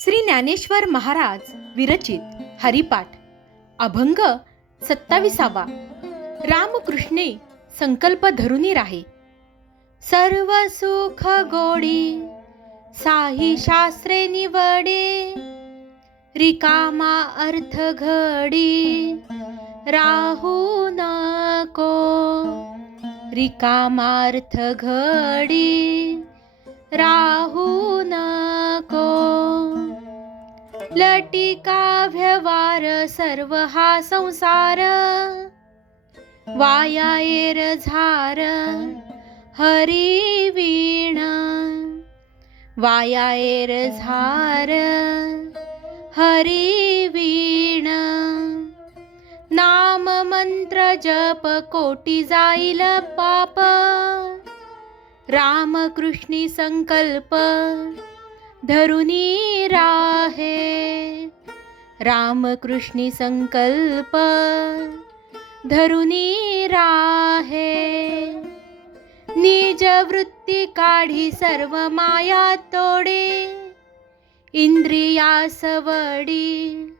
श्री ज्ञानेश्वर महाराज विरचित हरिपाठ अभंग 27वा। रामकृष्णे संकल्प धरुनी राहे। सर्व सुख गोडी साही शास्त्रे निवडे, रिकामा अर्थ घडी राहू नको। रिकामा अर्थ घडी राहू नको। लटिका व्यवहार सर्व हा संसार, वाया येर झार हरी वीणा। वाया येर झार हरी वीणा। नाम मंत्र जप कोटी जाईल पाप, रामकृष्णी संकल्प धरुनी राहे। रामकृष्णी संकल्प धरुनी राहे। निज वृत्ती काढी सर्व माया तोडे, इंद्रियास वडी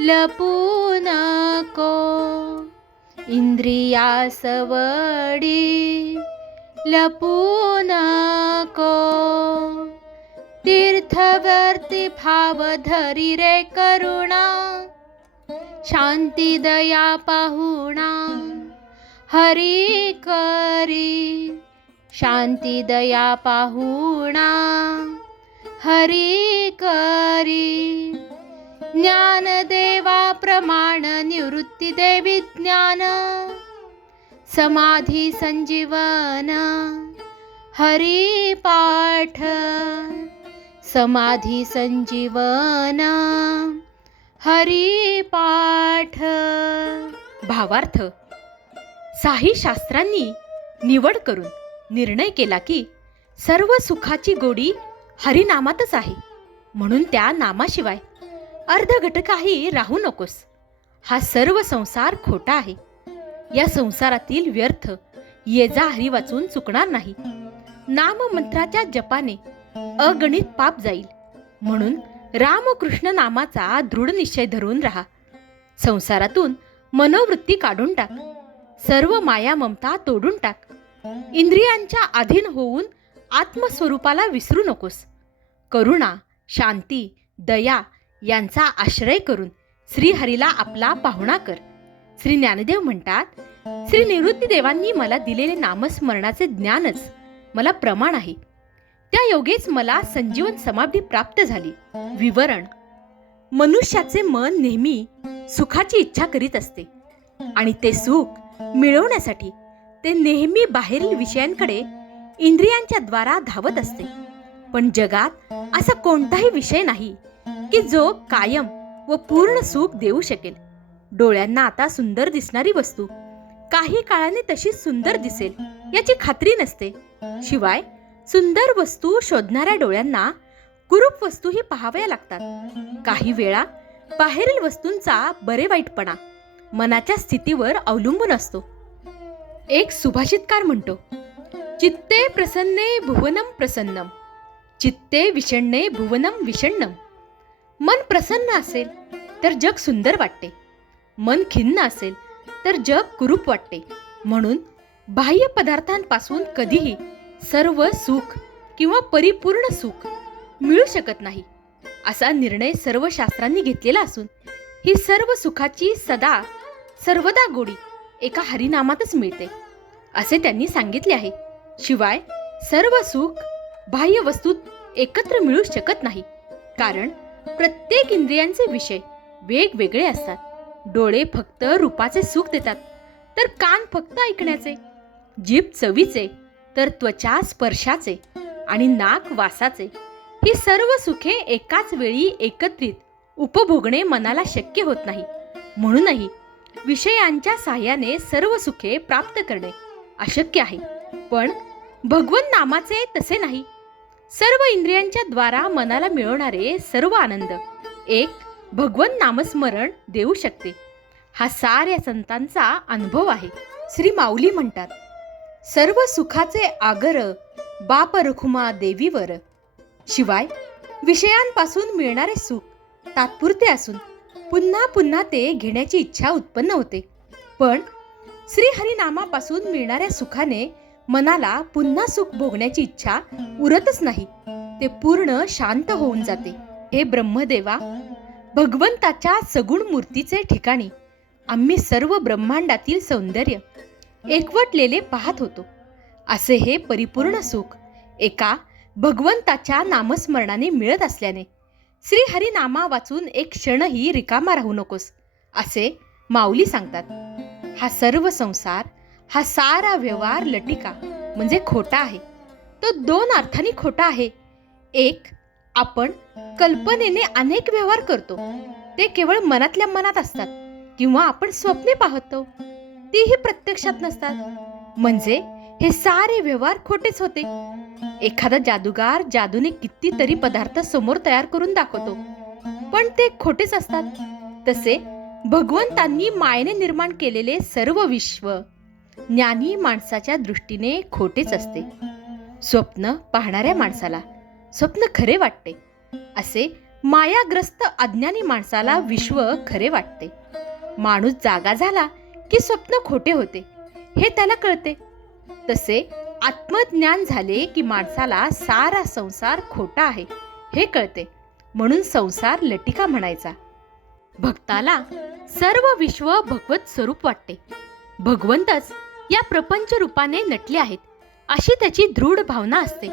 लपू नको। इंद्रियास वडी लपू नको। तीर्थवर्ती भाव धरी रे करुणा, शांती दया पाहुणा हरी करी। शांती दया पाहुणा हरी करी। ज्ञान देवा प्रमाण निवृत्ती देवी ज्ञान, समाधी संजीवन हरी पाठ। समाधी संजीवन हरी पाठ। भावार्थ, साही शास्त्रांनी निवड करून निर्णय केला की सर्व सुखाची गोडी हरिनामातच आहे, म्हणून त्या नामाशिवाय अर्धघटकाही राहू नकोस। हा सर्व संसार खोटा आहे। या संसारातील व्यर्थ ये जा हरी वाचून चुकणार नाही। नाममंत्राच्या जपाने अगणित पाप जाईल, म्हणून रामकृष्ण नामाचा दृढ निश्चय धरून राहा। संसारातून मनोवृत्ती काढून टाक, सर्व माया ममता तोडून टाक। इंद्रियांच्या अधीन होऊन आत्मस्वरूपाला विसरू नकोस। करुणा, शांती, दया यांचा आश्रय करून श्रीहरीला आपला पाहुणा कर। श्री ज्ञानदेव म्हणतात, श्री निवृत्ती देवांनी मला दिलेले नामस्मरणाचे ज्ञानच मला प्रमाण आहे। त्या योगेच मला संजीवन समाधी प्राप्त झाली। विवरण: मनुष्याचे मन नेहमी सुखाची इच्छा करीत असते आणि ते सुख मिळवण्यासाठी ते नेहमी बाहेरील विषयांकडे इंद्रियांच्या द्वारा धावत असते। पण जगात असा कोणताही विषय नाही की जो कायम व पूर्ण सुख देऊ शकेल। डोळ्यांना आता सुंदर दिसणारी वस्तू काही काळाने तशीच सुंदर दिसेल याची खात्री नसते। शिवाय सुंदर वस्तू शोधणाऱ्या डोळ्यांना कुरूप वस्तूही पाहाव्या लागतात। काही वेळा बाहेरील वस्तूंचा बरे वाईटपणा मनाच्या स्थितीवर अवलंबून असतो। एक सुभाषितकार म्हणतो, चित्ते प्रसन्ने भुवनम प्रसन्नम, चित्ते विषण्णे भुवनम विषण्णम। मन प्रसन्न असेल तर जग सुंदर वाटते, मन खिन्न असेल तर जग कुरूप वाटते। म्हणून बाह्य पदार्थांपासून कधीही सर्व सुख किंवा परिपूर्ण सुख मिळू शकत नाही, असा निर्णय सर्व शास्त्रांनी घेतलेला असून ही सर्व सुखाची सर्वदा गोडी एका हरिनामातच मिळते, असे त्यांनी सांगितले आहे। शिवाय सर्व सुख बाह्य वस्तूत एकत्र मिळू शकत नाही, कारण प्रत्येक इंद्रियांचे विषय वेगवेगळे असतात। डोळे फक्त रूपाचे सुख देतात, तर कान फक्त ऐकण्याचे, जीभ चवीचे, तर त्वचा स्पर्शाचे आणि नाक वासाचे। ही सर्व सुखे एकाच वेळी एकत्रित उपभोगणे मनाला शक्य होत नाही। म्हणूनही विषयांच्या साह्याने सर्व सुखे प्राप्त करणे अशक्य आहे। पण भगवन नामाचे तसे नाही। सर्व इंद्रियांच्या द्वारा मनाला मिळवणारे सर्व आनंद एक भगवन नामस्मरण देऊ शकते। हा साऱ्या संतांचा अनुभव आहे। श्री माऊली म्हणतात, सर्व सुखाचे आगर बाप रखुमा देवीवर, शिवाय विषयांपासून मिळणारे सुख तात्पुरते असून पुन्हा पुन्हा ते घेण्याची इच्छा उत्पन्न होते. पण श्रीहरिनामापासून मिळणाऱ्या सुखाने मनाला पुन्हा सुख भोगण्याची इच्छा उरतच नाही. ते पूर्ण शांत होऊन जाते. हे ब्रह्मदेवा, भगवंताच्या सगुण मूर्तीचे ठिकाणी आम्ही सर्व ब्रह्मांडातील सौंदर्य एकवटलेले पाहत होतो. असे हे परिपूर्ण सुख एका भगवंताच्या नामस्मरणाने मिळत असल्याने श्रीहरिनामा वाचून एक क्षणही रिकामा राहू नकोस, असे माऊली सांगतात. हा सर्व संसार, हा सारा व्यवहार लटिका म्हणजे खोटा आहे. तो दोन अर्थांनी खोटा आहे. एक, आपण कल्पनेने अनेक व्यवहार करतो, ते केवळ मनातल्या मनात असतात, किंवा आपण स्वप्ने पाहतो, तीही प्रत्यक्षात नसतात. म्हणजे हे सारे व्यवहार खोटेच होते. एखादा जादूगार जादूने कितीतरी पदार्थ समोर तयार करून दाखवतो, पण ते खोटेच असतात. तसे भगवंतांनी मायेने निर्माण केलेले सर्व विश्व ज्ञानी माणसाच्या दृष्टीने खोटेच असते. स्वप्न पाहणाऱ्या माणसाला स्वप्न खरे वाटते, असे मायाग्रस्त अज्ञानी माणसाला विश्व खरे वाटते. माणूस जागा झाला की स्वप्न खोटे होते हे त्याला कळते. तसे आत्मज्ञान झाले की माणसाला सारा संसार खोटा आहे हे कळते. म्हणून संसार लटिका म्हणायचा. भक्ताला सर्व विश्व भगवत स्वरूप वाटते. भगवंतच या प्रपंच रूपाने नटले आहेत अशी त्याची दृढ भावना असते.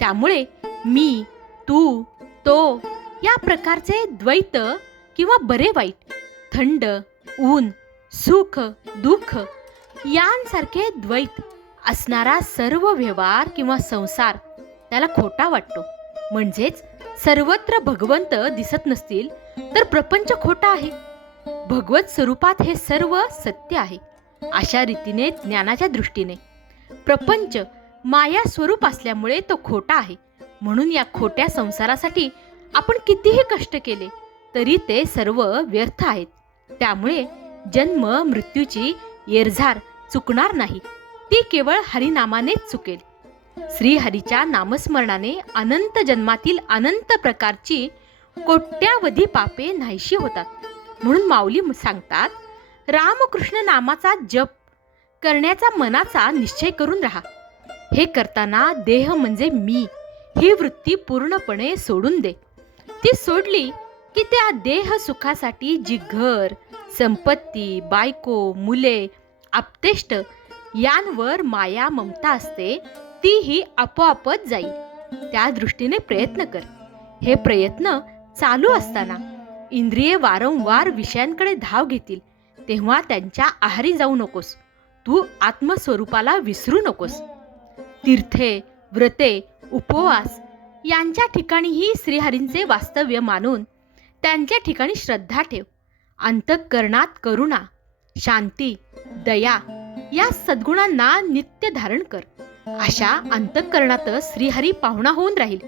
त्यामुळे मी, तू, तो या प्रकारचे द्वैत किंवा बरे वाईट, थंड, ऊन, सुख, दुःख यांसारखे द्वैत असणारा सर्व व्यवहार किंवा संसार त्याला खोटा वाटतो. म्हणजेच सर्वत्र भगवंत दिसत नसतील तर प्रपंच खोटा आहे. भगवत स्वरूपात हे सर्व सत्य आहे. अशा रीतीने ज्ञानाच्या दृष्टीने प्रपंच माया स्वरूप असल्यामुळे तो खोटा आहे. म्हणून या खोट्या संसारासाठी आपण कितीही कष्ट केले तरी ते सर्व व्यर्थ आहेत. त्यामुळे जन्म मृत्यूची येरझार चुकणार नाही, ती केवळ हरिनामानेच चुकेल. श्रीहरीच्या नामस्मरणाने अनंत जन्मातील अनंत प्रकारची कोट्यावधी पापे नाहीशी होतात. म्हणून माऊली सांगतात, रामकृष्ण नामाचा जप करण्याचा मनाचा निश्चय करून राहा. हे करताना देह म्हणजे मी ही वृत्ती पूर्णपणे सोडून दे. ती सोडली की त्या देह सुखासाठी जी घर, संपत्ती, बायको, मुले, आप्तेष्ट यांवर माया ममता असते तीही आपोआपच जाईल. त्या दृष्टीने प्रयत्न कर. हे प्रयत्न चालू असताना इंद्रिये वारंवार विषयांकडे धाव घेतील तेव्हा त्यांच्या आहारी जाऊ नकोस. तू आत्मस्वरूपाला विसरू नकोस. तीर्थे, व्रते, उपवास यांच्या ठिकाणीही श्रीहरींचे वास्तव्य मानून त्यांच्या ठिकाणी श्रद्धा ठेव. अंतःकरणात करुणा, शांती, दया या सद्गुणांना नित्य धारण कर. अशा अंतःकरणातच श्रीहरी पाहुणा होऊन राहील.